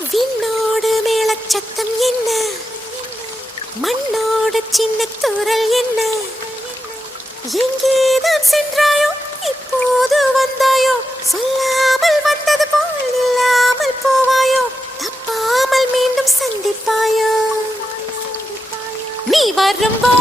விண்ணோடு மேளச்சத்தம் என்ன, மண்ணோடு சின்ன தூரல் என்ன, எங்கேதான் சென்றாயோ இப்போது வந்தாயோ, சொல்லாமல் வந்தது போல் இல்லாமல் போவாயோ, தப்பாமல் மீண்டும் சந்திப்பாயோ, நீ வரும்போ